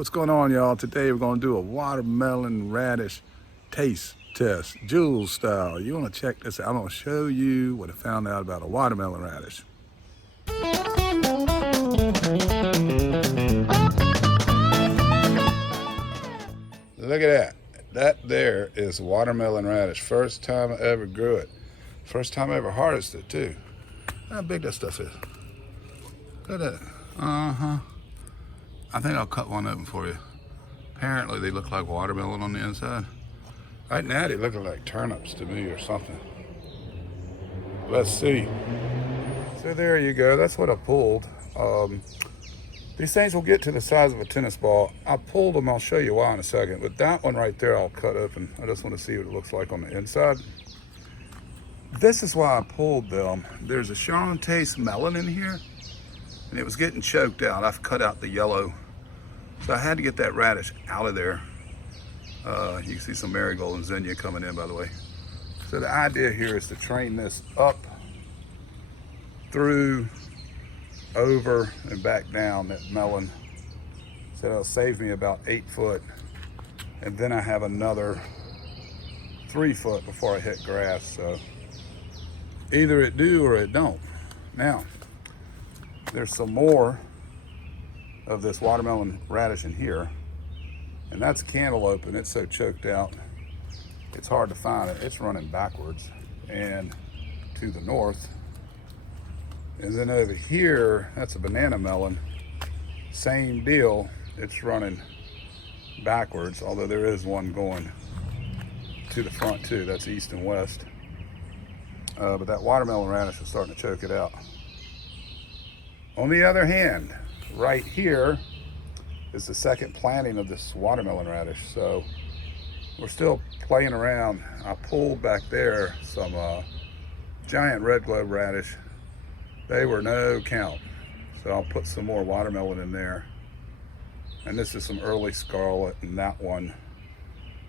What's going on, y'all? Today we're going to do a watermelon radish taste test, Jules style. You want to check this out? I'm going to show you what I found out about a watermelon radish. Look at that. That there is watermelon radish. First time I ever grew it. First time I ever harvested it too. How big that stuff is. Look at that. I think I'll cut one open for you. Apparently they look like watermelon on the inside. Right now they look like turnips to me or something. Let's see. So there you go. That's what I pulled. These things will get to the size of a tennis ball. I pulled them. I'll show you why in a second. But that one right there I'll cut open. I just want to see what it looks like on the inside. This is why I pulled them. There's a strong taste melon in here, and it was getting choked out. I've cut out the yellow, so I had to get that radish out of there. You can see some marigold and zinnia coming in, by the way. So the idea here is to train this up, through, over, and back down that melon. So it'll save me about 8 foot, and then I have another 3 foot before I hit grass. So either it do or it don't. Now, there's some more of this watermelon radish in here, and that's cantaloupe, and it's so choked out, it's hard to find it. It's running backwards and to the north. And then over here, that's a banana melon. Same deal, it's running backwards, although there is one going to the front too. That's east and west. But that watermelon radish is starting to choke it out. On the other hand, right here is the second planting of this watermelon radish. So we're still playing around. I pulled back there some giant red globe radish. They were no count. So I'll put some more watermelon in there. And this is some early scarlet, and that one,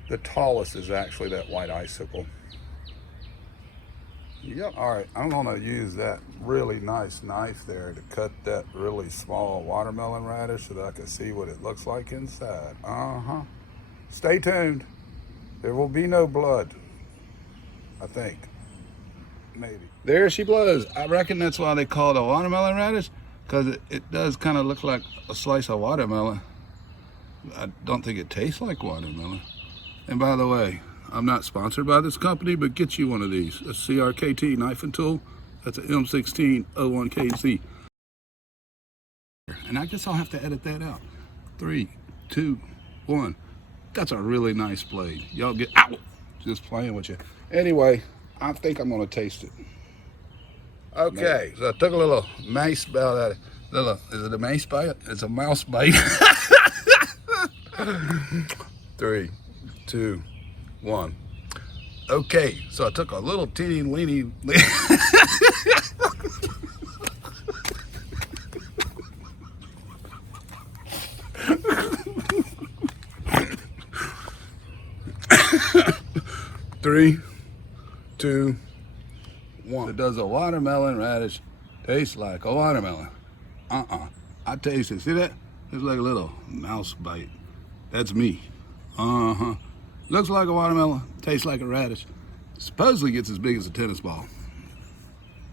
the tallest is actually that white icicle. Yep. All right, I'm gonna use that really nice knife there to cut that really small watermelon radish so that I can see what it looks like inside. Stay tuned. There will be no blood, I think. Maybe. There she blows. I reckon that's why they call it a watermelon radish, because it does kind of look like a slice of watermelon. I don't think it tastes like watermelon. And by the way, I'm not sponsored by this company, but get you one of these. A CRKT knife and tool. That's an M1601KC. And I guess I'll have to edit that out. 3, 2, 1. That's a really nice blade. Y'all get out. Just playing with you. Anyway, I think I'm gonna taste it. Okay, so I took a little mouse bite out of it. Is it a mouse bite? It's a mouse bite. 3, 2, 1. Okay, so I took a little teeny weeny. 3, 2, 1. It does a watermelon radish taste like a watermelon? I taste it. See that? It's like a little mouse bite. That's me. Looks like a watermelon, tastes like a radish. Supposedly gets as big as a tennis ball.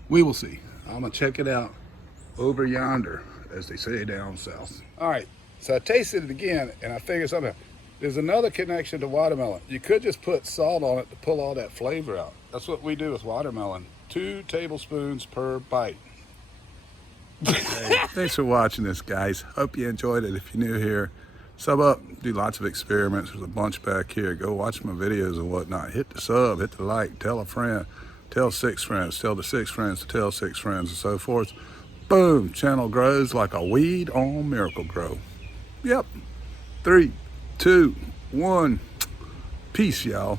We will see. I'm gonna check it out over yonder, as they say down south. All right, so I tasted it again, and I figured something out. There's another connection to watermelon. You could just put salt on it to pull all that flavor out. That's what we do with watermelon. 2 tablespoons per bite. Hey, thanks for watching this, guys. Hope you enjoyed it. If you're new here, sub up, do lots of experiments. There's a bunch back here. Go watch my videos and whatnot. Hit the sub, hit the like, tell a friend, tell 6 friends, tell the 6 friends to tell 6 friends, and so forth. Boom, channel grows like a weed on Miracle Grow. Yep. 3, 2, 1. Peace, y'all.